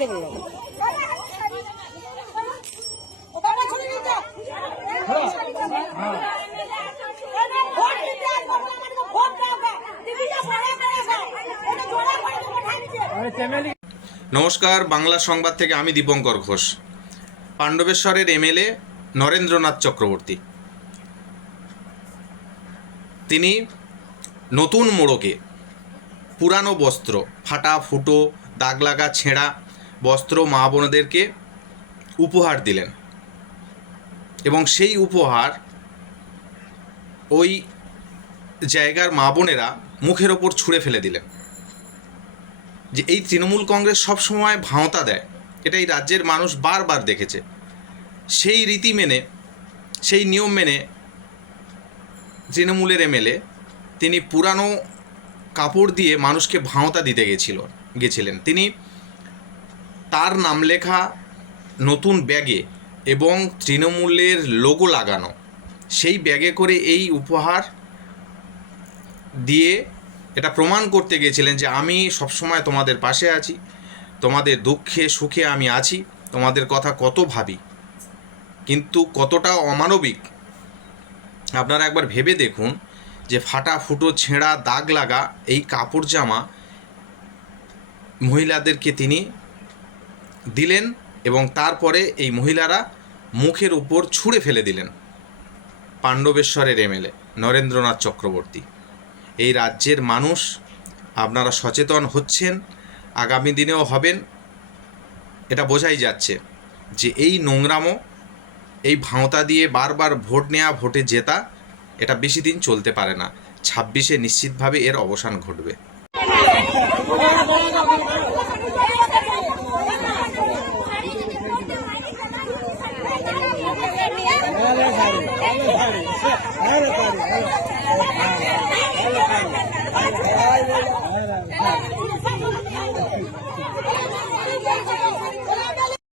কাকে বললাম? নমস্কার, বাংলা সংবাদ থেকে আমি দীপঙ্কর ঘোষ। পাণ্ডবেশ্বরের এমএলএ নরেন্দ্রনাথ চক্রবর্তী তিনি নতুন মোড়কে পুরানো বস্ত্র, ফাটা ফুটো দাগ লাগা ছেঁড়া বস্ত্র মা বোনদেরকে উপহার দিলেন এবং সেই উপহার ওই জায়গার মা বোনেরা মুখের ওপর ছুঁড়ে ফেলে দিলেন। যে এই তৃণমূল কংগ্রেস সবসময় ভাঁওতা দেয়, এটা এই রাজ্যের মানুষ বারবার দেখেছে। সেই রীতি মেনে, সেই নিয়ম মেনে তৃণমূলের এমএলএ তিনি পুরানো কাপড় দিয়ে মানুষকে ভাঁওতা দিতে গেছিলেন। তিনি তার নাম লেখা নতুন ব্যাগে এবং তৃণমূলের লোগো লাগানো সেই ব্যাগে করে এই উপহার দিয়ে এটা প্রমাণ করতে গিয়েছিলেন যে আমি সবসময় তোমাদের পাশে আছি, তোমাদের দুঃখে সুখে আমি আছি, তোমাদের কথা কত ভাবি। কিন্তু কতটা অমানবিক আপনারা একবার ভেবে দেখুন যে ফাটা ফুটো ছেঁড়া দাগ লাগা এই কাপড় জামা মহিলাদেরকে তিনি দিলেন এবং তারপরে এই মহিলারা মুখের উপর ছুঁড়ে ফেলে দিলেন। পাণ্ডবেশ্বরের এমএলএ নরেন্দ্রনাথ চক্রবর্তী, এই রাজ্যের মানুষ আপনারা সচেতন হচ্ছেন, আগামী দিনেও হবেন, এটা বোঝাই যাচ্ছে যে এই নোংরামো, এই ভাঁওতা দিয়ে বারবার ভোট নেওয়া, ভোটে জেতা, এটা বেশি দিন চলতে পারে না। 26-এ নিশ্চিতভাবে এর অবসান ঘটবে।